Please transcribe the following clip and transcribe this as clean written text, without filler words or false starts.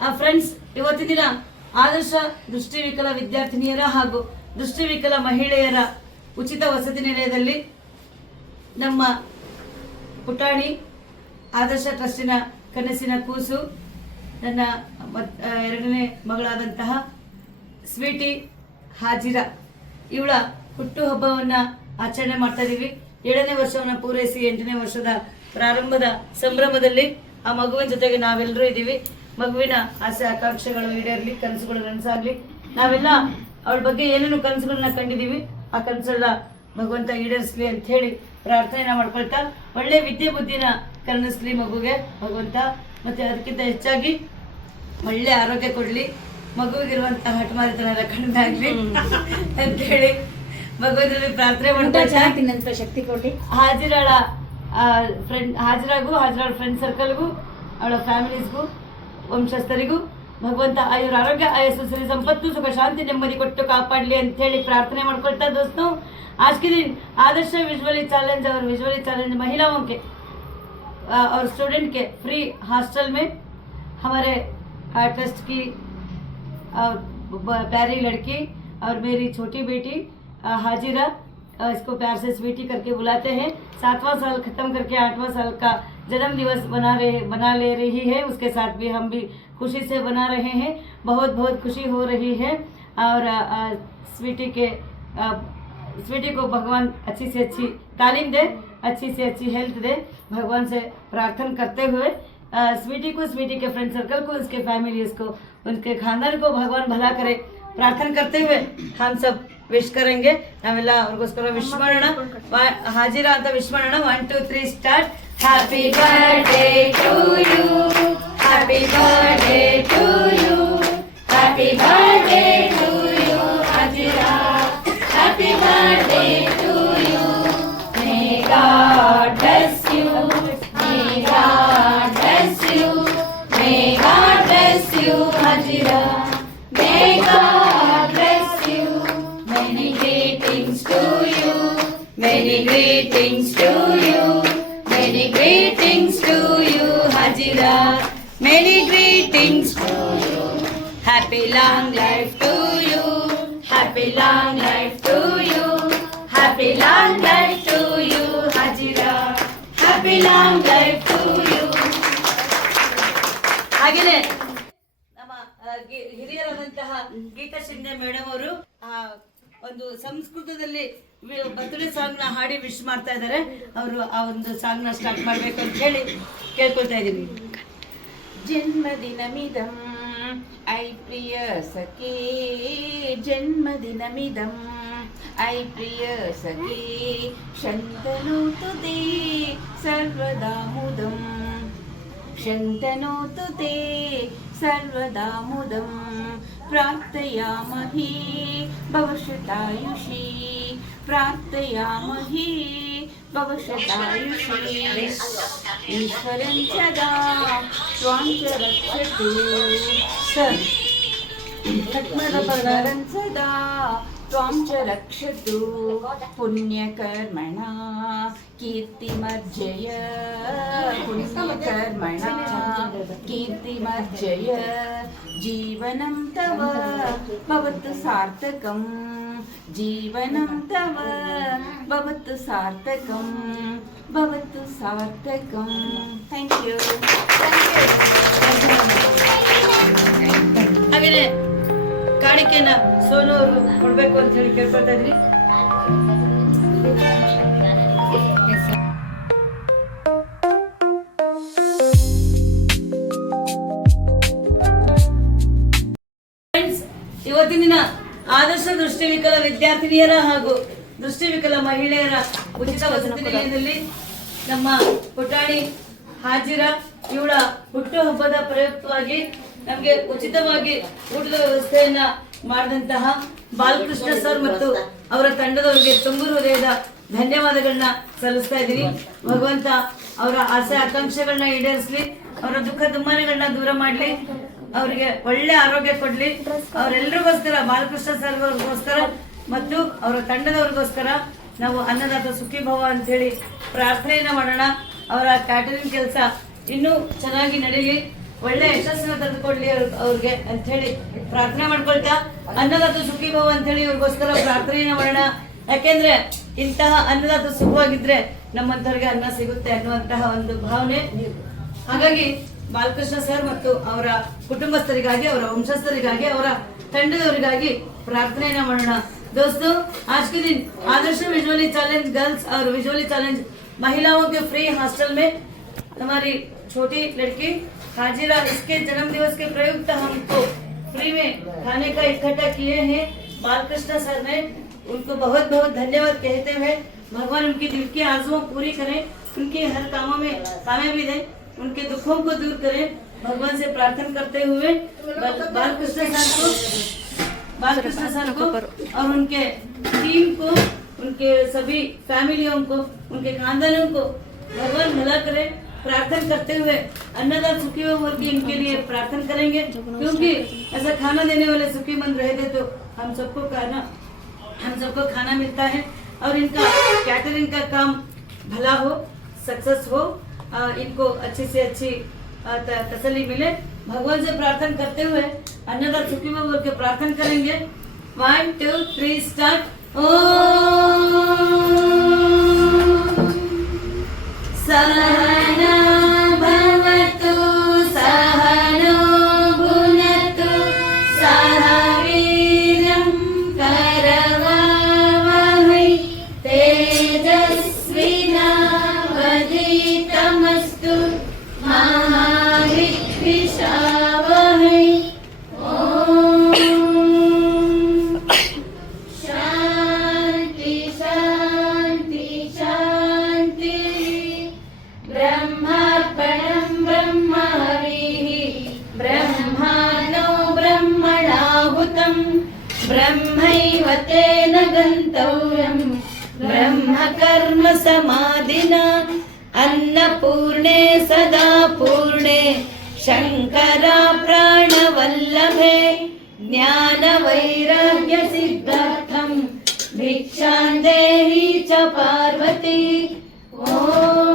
Friends, ಇವತ್ತಿನ ದಿನ ಆದರ್ಶ ದೃಷ್ಟಿವಿಕಲ ವಿದ್ಯಾರ್ಥಿನಿಯರ ಹಾಗೂ ದೃಷ್ಟಿವಿಕಲ ಮಹಿಳೆಯರ ಉಚಿತ ವಸತಿ ನಿಲಯದಲ್ಲಿ ನಮ್ಮ ಪುಟಾಣಿ ಆದರ್ಶ ಟ್ರಸ್ಟಿನ ಕನಸಿನ ಕೂಸು ನನ್ನ ಎರಡನೇ ಮಗಳಾದಂತಹ ಸ್ವೀಟಿ ಹಾಜಿರಾ ಇವಳ ಹುಟ್ಟುಹಬ್ಬವನ್ನು ಆಚರಣೆ ಮಾಡ್ತಾ ಇದೀವಿ. 7ನೇ ವರ್ಷವನ್ನು ಪೂರೈಸಿ 8ನೇ ವರ್ಷದ ಪ್ರಾರಂಭದ ಸಂಭ್ರಮದಲ್ಲಿ ಆ ಮಗುವಿನ ಜೊತೆಗೆ ನಾವೆಲ್ಲರೂ ಇದ್ದೀವಿ. ಮಗುವಿನ ಆಸೆ ಆಕಾಂಕ್ಷೆಗಳು ಈಡೇರಲಿ, ಕನಸುಗಳು ನನಸಾಗ್ಲಿ. ನಾವೆಲ್ಲ ಅವಳ ಬಗ್ಗೆ ಏನೇನು ಕನಸುಗಳನ್ನ ಕಂಡಿದ್ದೀವಿ, ಆ ಕನಸೆಲ್ಲ ಭಗವಂತ ಈಡೇರಿಸಲಿ ಅಂತ ಹೇಳಿ ಪ್ರಾರ್ಥನೆನ ಮಾಡ್ಕೊಳ್ತಾ, ಒಳ್ಳೆ ವಿದ್ಯೆ ಬುದ್ಧಿನ ಕರುಣಿಸ್ಲಿ ಮಗುಗೆ ಭಗವಂತ. ಮತ್ತೆ ಅದಕ್ಕಿಂತ ಹೆಚ್ಚಾಗಿ ಒಳ್ಳೆ ಆರೋಗ್ಯ ಕೊಡ್ಲಿ, ಮಗುವಿಗಿರುವಂತಹ ಹಠಮಾರಿತನ ಕಡಿಮೆ ಆಗ್ಲಿ ಅಂತ ಹೇಳಿ ಭಗವಂತನಲ್ಲಿ ಪ್ರಾರ್ಥನೆ ಮಾಡ್ತಾ ಶಕ್ತಿ ಕೊಡ್ಲಿ. ಹಾಜಿರಾಳ ಫ್ರೆಂಡ್ ಸರ್ಕಲ್ಗೂ, ಅವಳ ಫ್ಯಾಮಿಲೀಸ್ಗೂ, ವಂಶಸ್ಥರಿಗೂ ಭಗವಂತ ಆಯುರ ಆರೋಗ್ಯ, ಆಯಸ್ಸು, ಸಿರಿ ಸಂಪತ್ತು, सुख शांति ನೆಮ್ಮದಿ ಕೊಟ್ಟು ಕಾಪಾಡಲಿ ಅಂತ ಹೇಳಿ ಪ್ರಾर्थನೆ ಮಾಡ್ಕೊಳ್ತಾ दोस्तों, आज के दिन आदर्श विजुअली चैलेंज और विजुअली चैलेंज महिलाओं के और स्टूडेंट के फ्री हॉस्टल में हमारे ट्रस्ट की प्यारी लड़की और मेरी छोटी बेटी हाजिरा, इसको प्यार से स्वीटी करके बुलाते हैं, 7वां साल खत्म करके 8वां साल का जन्म दिवस बना ले रही है. उसके साथ भी हम भी खुशी से बना रहे हैं. बहुत बहुत खुशी हो रही है. और स्वीटी को भगवान अच्छी से अच्छी तालीम दे, अच्छी से अच्छी हेल्थ दे, भगवान से प्रार्थना करते हुए स्वीटी को, स्वीटी के फ्रेंड सर्कल को, उसके फैमिलीज को, उनके खानदान को भगवान भला करे प्रार्थना करते हुए हम सब ವಿಶ್ ಕರೆಂಗೆ. ನಾವೆಲ್ಲ ಅವ್ರಿಗೋಸ್ಕರ ವಿಶ್ ಮಾಡೋಣ. ಹಾಜಿರಾ ಅಂತ ವಿಶ್ ಮಾಡೋಣ. 1 2 3 start. Happy birthday to you, happy birthday to you, happy birthday to you Hajira, happy birthday to you. May God bless you, may God bless you, may God bless you Hajira, may God bless you. Many greetings to you, many greetings to you, many greetings to you Hajira, many greetings to you. Happy long life to you, happy long life to you, happy long life to you Hajira, happy long life to you. ಹಾಗೇನೆ ನಮ್ಮ ಹಿರಿಯರಾದಂತಹ Geetha Shinde madam ಅವರು ಒಂದು ಸಂಸ್ಕೃತದಲ್ಲಿ birthday song ನ ಹಾಡಿ wish ಮಾಡ್ತಾ ಇದ್ದಾರೆ. ಅವರು ಆ ಒಂದು ಸಾಂಗ್ ನ ಸ್ಟಾರ್ಟ್ ಮಾಡ್ಬೇಕು ಅಂತ ಹೇಳಿ ಕೇಳ್ಕೊಳ್ತಾ ಇದೀವಿ. ಜನ್ಮದಿನಮಿದಂ ಐ ಪ್ರಿಯ ಸಖೇ, ಜನ್ಮದಿನಮಿದಂ ಐ ಪ್ರಿಯ ಸಖೇ, ಶಂತನೋತು ತೇ ಸರ್ವದಾ ಮುದಂ, ಶಂತನೋತು ತೇ ಸರ್ವದಾ ಮುದಂ, ಪ್ರಾರ್ಥಯಾಮಹಿ ಭವಶತಾಯುಷಿ, ಪ್ರಾರ್ಥಯಾಮಹಿ ಭವಶತಾಯುಷಿ. ಈಶ್ವರಂ ಸದಾ ತ್ವಾಂ ಚ ರಕ್ಷತು, ಈಶ್ವರಂ ಸದಾ ತ್ವಾಂ ಚ ರಕ್ಷತು. ಪುಣ್ಯಕರ್ಮಣ ಕೀರ್ತಿಮರ್ಜಯ, ಪುಣ್ಯಕರ್ಮಣ ಕೀರ್ತಿಮರ್ಜಯ. जीवनं तव भवतु सार्थकं, जीवनं तव भवतु सार्थकं, भवतु सार्थकं. Thank you. ಹಾಗೇನೆ ಕಾಣಿಕೆನ ಸೋನು ಅವರು ಕೊಡ್ಬೇಕು ಅಂತ ಹೇಳಿ ಕೇಳ್ಕೊಳ್ತಾ ಇದ್ರಿ. ಇವತ್ತಿನ ದಿನ ಆದರ್ಶ ದೃಷ್ಟಿವಿಕಲ ವಿದ್ಯಾರ್ಥಿನಿಯರ ಹಾಗೂ ದೃಷ್ಟಿವಿಕಲ ಮಹಿಳೆಯರ ಉಚಿತ ವಸತಿ ನಿಲಯದಲ್ಲಿ ನಮ್ಮ ಪುಟಾಣಿ ಹಾಜಿರಾ ಇವಳ ಹುಟ್ಟುಹಬ್ಬದ ಪ್ರಯುಕ್ತವಾಗಿ ನಮಗೆ ಉಚಿತವಾಗಿ ಊಟದ ವ್ಯವಸ್ಥೆಯನ್ನ ಮಾಡಿದಂತಹ ಬಾಲಕೃಷ್ಣ ಸರ್ ಮತ್ತು ಅವರ ತಂಡದವರಿಗೆ ತುಂಬು ಹೃದಯದ ಧನ್ಯವಾದಗಳನ್ನ ಸಲ್ಲಿಸ್ತಾ ಇದ್ದೀನಿ. ಭಗವಂತ ಅವರ ಆಸೆ ಆಕಾಂಕ್ಷೆಗಳನ್ನ ಈಡೇರಿಸಲಿ, ಅವರ ದುಃಖ ದುಮ್ಮಾನಗಳನ್ನ ದೂರ ಮಾಡಲಿ, ಅವರಿಗೆ ಒಳ್ಳೆ ಆರೋಗ್ಯ ಕೊಡ್ಲಿ. ಅವರೆಲ್ಲರಿಗೋಸ್ಕರ, ಬಾಲಕೃಷ್ಣ ಸರ್ ಅವ್ರಿಗೋಸ್ಕರ ಮತ್ತು ಅವರ ತಂಡದವ್ರಿಗೋಸ್ಕರ ನಾವು ಅನ್ನದಾತ ಸುಖಿ ಭವ ಅಂತ ಹೇಳಿ ಪ್ರಾರ್ಥನೆಯನ್ನ ಮಾಡೋಣ. ಅವರ ಕ್ಯಾಟರಿಂಗ್ ಕೆಲಸ ಇನ್ನೂ ಚೆನ್ನಾಗಿ ನಡೀಲಿ. ಒಳ್ಳೆ ಯಶಸ್ಸನ್ನ ತಂದುಕೊಳ್ಳಿ ಅವ್ರಿಗೆ ಅಂತ ಹೇಳಿ ಪ್ರಾರ್ಥನೆ ಮಾಡ್ಕೊಳ್ತಾ, ಅನ್ನದಾತ ಸುಖಿ ಭವ ಅಂತ ಹೇಳಿ ಇವ್ರಿಗೋಸ್ಕರ ಪ್ರಾರ್ಥನೆಯನ್ನ ಮಾಡೋಣ. ಯಾಕೆಂದ್ರೆ ಇಂತಹ ಅನ್ನದಾತ ಸುಖವಾಗಿದ್ರೆ ನಮ್ಮಂತವ್ರಿಗೆ ಅನ್ನ ಸಿಗುತ್ತೆ ಅನ್ನುವಂತಹ ಒಂದು ಭಾವನೆ. ಹಾಗಾಗಿ ಬಾಲಕೃಷ್ಣ ಸರ್ ಮತ್ತು ಅವರ ಕುಟುಂಬಸ್ಥರಿಗಾಗಿ, ಅವರ ವಂಶಸ್ಥರಿಗಾಗಿ, ಅವರ ತಂಡದವರಿಗಾಗಿ ಪ್ರಾರ್ಥನೆಯನ್ನ ಮಾಡೋಣ. दोस्तों, आज के दिन आदर्श विजुअली चैलेंज गर्ल्स और विजुअली चैलेंज महिलाओं के फ्री हॉस्टल में हमारी छोटी लड़की हाजिरा, इसके जन्म दिवस के प्रयुक्त हमको फ्री में खाने का इकट्ठा किए हैं बालकृष्ण सर ने. उनको बहुत बहुत धन्यवाद कहते हुए भगवान उनकी दिल की आरज़ुओं पूरी करें, उनके हर कामों में कामयाबी दें, उनके दुखों को दूर करें. भगवान से प्रार्थना करते हुए बालकृष्ण सर को और उनके टीम को, उनके सभी फैमिलियों को, उनके खानदानों को भगवान भला करे. प्रार्थना करते हुए अन्नदाता सुखी हो बोल के इनके लिए प्रार्थना करेंगे, क्योंकि ऐसा खाना देने वाले सुखी मन रहते तो हम सबको खाना मिलता है. और इनका कैटरिंग का काम भला हो, सक्सेस हो, इनको अच्छी से अच्छी तसल्ली मिले. भगवान से प्रार्थना करते हुए अन्नदाता सुखी हो बोल के प्रार्थना करेंगे. 1 2 3 स्टार्ट. सहना भवतु सहनो भुनक्तु सह वीर्यं करवावहै तेजस्विनावधीतमस्तु मा विद्विषावहै. शांति शांति शांति. ब्रह्मार्पणं ब्रह्महविः ब्रह्माणो ब्रह्मणाहुतं ब्रह्मैव तेन गन्तव्यं ब्रह्मकर्म समाधिना. अन्नपूर्णे सदा पूर्णे शंकरा प्राणवल्लभे ज्ञानवैराग्य सिद्धार्थं भिक्षां देहि च पार्वती. ओम